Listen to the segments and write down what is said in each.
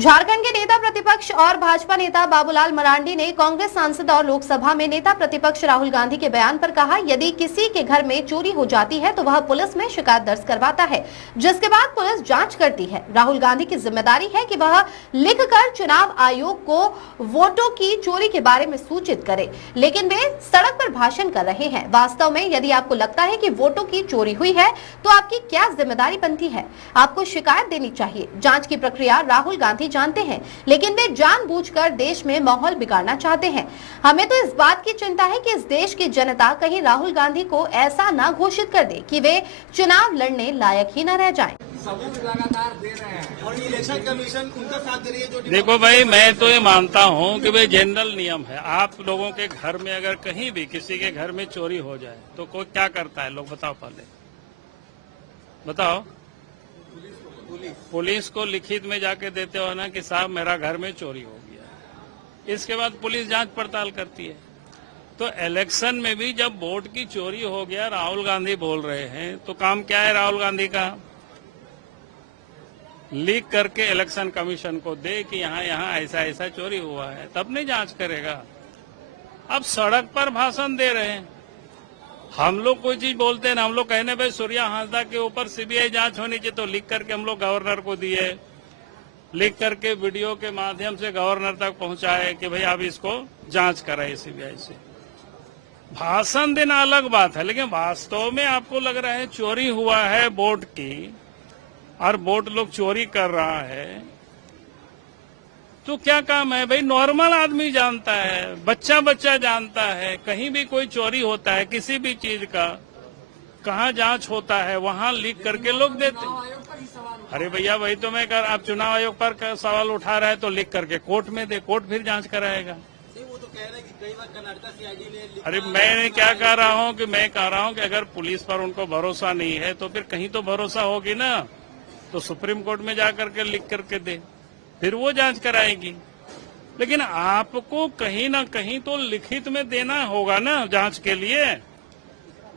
झारखंड के नेता प्रतिपक्ष और भाजपा नेता बाबूलाल मरांडी ने कांग्रेस सांसद और लोकसभा में नेता प्रतिपक्ष राहुल गांधी के बयान पर कहा, यदि किसी के घर में चोरी हो जाती है तो वह पुलिस में शिकायत दर्ज करवाता है, जिसके बाद पुलिस जांच करती है। राहुल गांधी की जिम्मेदारी है कि वह लिखकर चुनाव आयोग को वोटों की चोरी के बारे में सूचित करे, लेकिन वे सड़क पर भाषण कर रहे हैं। वास्तव में यदि आपको लगता है कि वोटों की चोरी हुई है तो आपकी क्या जिम्मेदारी बनती है? आपको शिकायत देनी चाहिए। जांच की प्रक्रिया राहुल गांधी जानते हैं, लेकिन वे जानबूझकर देश में माहौल बिगाड़ना चाहते हैं। हमें तो इस बात की चिंता है कि इस देश की जनता कहीं राहुल गांधी को ऐसा ना घोषित कर दे कि वे चुनाव लड़ने लायक ही न रह जाएं। सबूत लगातार दे रहे हैं और इलेक्शन कमीशन उनका साथ दे रही है। जो देखो भाई, मैं तो ये मानता हूँ कि भाई जनरल नियम है, आप लोगों के घर में अगर कहीं भी किसी के घर में चोरी हो जाए तो कोई क्या करता है? लोग बताओ, पहले बताओ। पुलिस को लिखित में जाके देते हो ना कि साहब मेरा घर में चोरी हो गया। इसके बाद पुलिस जांच पड़ताल करती है। तो इलेक्शन में भी जब वोट की चोरी हो गया, राहुल गांधी बोल रहे हैं, तो काम क्या है राहुल गांधी का? लीक करके इलेक्शन कमीशन को दे कि यहाँ यहाँ ऐसा ऐसा चोरी हुआ है, तब नहीं जांच करेगा। अब सड़क पर भाषण दे रहे हैं। हम लोग कोई चीज बोलते हैं ना, हम लोग कहने भाई सूर्या हांसदा के ऊपर सीबीआई जांच होनी चाहिए, तो लिख करके हम लोग गवर्नर को दिए, लिख करके वीडियो के माध्यम से गवर्नर तक पहुंचाए कि भाई आप इसको जांच कराइए सीबीआई से। भाषण देना अलग बात है, लेकिन वास्तव में आपको लग रहा है चोरी हुआ है वोट की और वोट लोग चोरी कर रहा है, तो क्या काम है भाई? नॉर्मल आदमी जानता है, बच्चा बच्चा जानता है, कहीं भी कोई चोरी होता है किसी भी चीज का, कहाँ जांच होता है वहां लिख करके लोग देते हैं। अरे भैया, वही तो मैं कर, आप चुनाव आयोग पर सवाल उठा रहे हैं तो लिख करके कोर्ट में दे, कोर्ट फिर जांच कराएगा। वो तो कह रहे हैं कि कई बार कर्नाटक सीआईडी ने। अरे मैं क्या कह रहा हूँ कि मैं कह रहा हूँ कि अगर पुलिस पर उनको भरोसा नहीं है तो फिर कहीं तो भरोसा होगी ना, तो सुप्रीम कोर्ट में जाकर के लिख करके दे, फिर वो जांच कराएगी। लेकिन आपको कहीं ना कहीं तो लिखित में देना होगा ना जांच के लिए,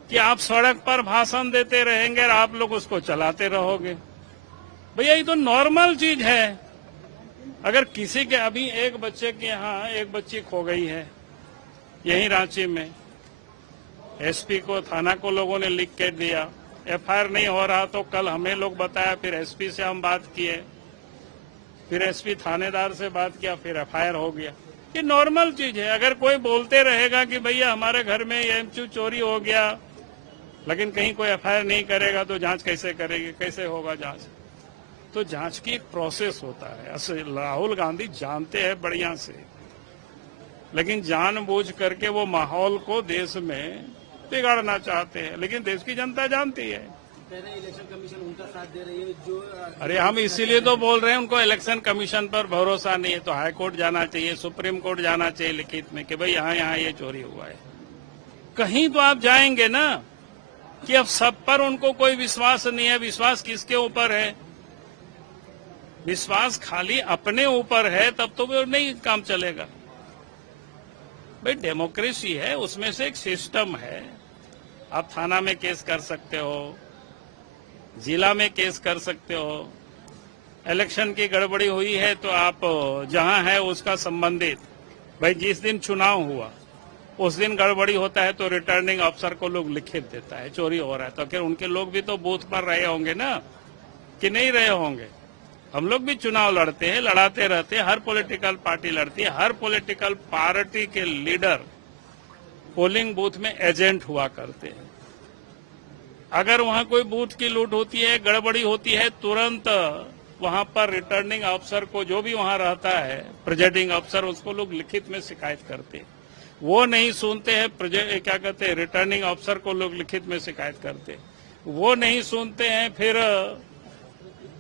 कि आप सड़क पर भाषण देते रहेंगे और आप लोग उसको चलाते रहोगे। भैया ये तो नॉर्मल चीज है। अगर किसी के, अभी एक बच्चे के यहाँ एक बच्ची खो गई है यहीं रांची में, एसपी को, थाना को लोगों ने लिख के दिया, एफआईआर नहीं हो रहा, तो कल हमें लोग बताया, फिर एसपी से हम बात किए, फिर एसपी थानेदार से बात किया, फिर एफआईआर हो गया। ये नॉर्मल चीज है। अगर कोई बोलते रहेगा कि भैया हमारे घर में एमचू चोरी हो गया, लेकिन कहीं कोई एफआईआर नहीं करेगा तो जांच कैसे करेगी? कैसे होगा जांच? तो जांच की एक प्रोसेस होता है। राहुल गांधी जानते हैं बढ़िया से, लेकिन जानबूझ करके वो माहौल को देश में बिगाड़ना चाहते हैं, लेकिन देश की जनता जानती है। इलेक्शन कमीशन उनका साथ दे रही है। जो अरे हम इसीलिए तो बोल रहे हैं, उनको इलेक्शन कमीशन पर भरोसा नहीं है तो हाई कोर्ट जाना चाहिए, सुप्रीम कोर्ट जाना चाहिए लिखित में कि भाई यहाँ यहाँ ये चोरी हुआ है। कहीं तो आप जाएंगे ना, कि अब सब पर उनको कोई विश्वास नहीं है। विश्वास किसके ऊपर है? विश्वास खाली अपने ऊपर है, तब तो वो नहीं काम चलेगा। भाई डेमोक्रेसी है, उसमें से एक सिस्टम है। आप थाना में केस कर सकते हो, जिला में केस कर सकते हो। इलेक्शन की गड़बड़ी हुई है तो आप जहां है उसका संबंधित, भाई जिस दिन चुनाव हुआ उस दिन गड़बड़ी होता है तो रिटर्निंग अफसर को लोग लिखित देता है चोरी हो रहा है, तो फिर उनके लोग भी तो बूथ पर रहे होंगे ना, कि नहीं रहे होंगे? हम लोग भी चुनाव लड़ते हैं, लड़ाते रहते हैं, हर पॉलिटिकल पार्टी लड़ती है। हर पॉलिटिकल पार्टी के लीडर पोलिंग बूथ में एजेंट हुआ करते हैं। अगर वहां कोई बूथ की लूट होती है, गड़बड़ी होती है, तुरंत वहां पर रिटर्निंग अफसर को, जो भी वहां रहता है प्रिजाइडिंग अफसर, उसको लोग लिखित में शिकायत करते हैं। वो नहीं सुनते हैं, क्या कहते हैं, रिटर्निंग अफसर को लोग लिखित में शिकायत करते हैं। वो नहीं सुनते हैं, फिर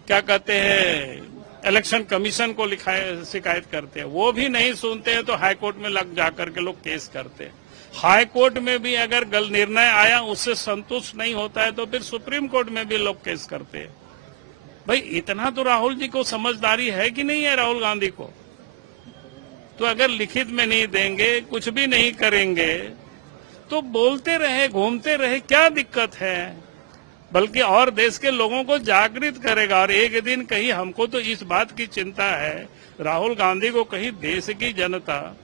क्या कहते हैं, इलेक्शन कमीशन को शिकायत करते हैं। वो भी नहीं सुनते हैं तो हाईकोर्ट में लग जाकर के लोग केस करते हैं। हाई कोर्ट में भी अगर गलत निर्णय आया, उससे संतुष्ट नहीं होता है तो फिर सुप्रीम कोर्ट में भी लोग केस करते हैं। भाई इतना तो राहुल जी को समझदारी है कि नहीं है? राहुल गांधी को तो अगर लिखित में नहीं देंगे, कुछ भी नहीं करेंगे, तो बोलते रहे, घूमते रहे, क्या दिक्कत है? बल्कि और देश के लोगों को जागृत करेगा। और एक दिन कहीं हमको तो इस बात की चिंता है, राहुल गांधी को कहीं देश की जनता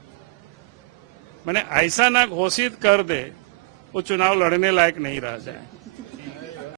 मैंने ऐसा ना घोषित कर दे वो चुनाव लड़ने लायक नहीं रह जाए।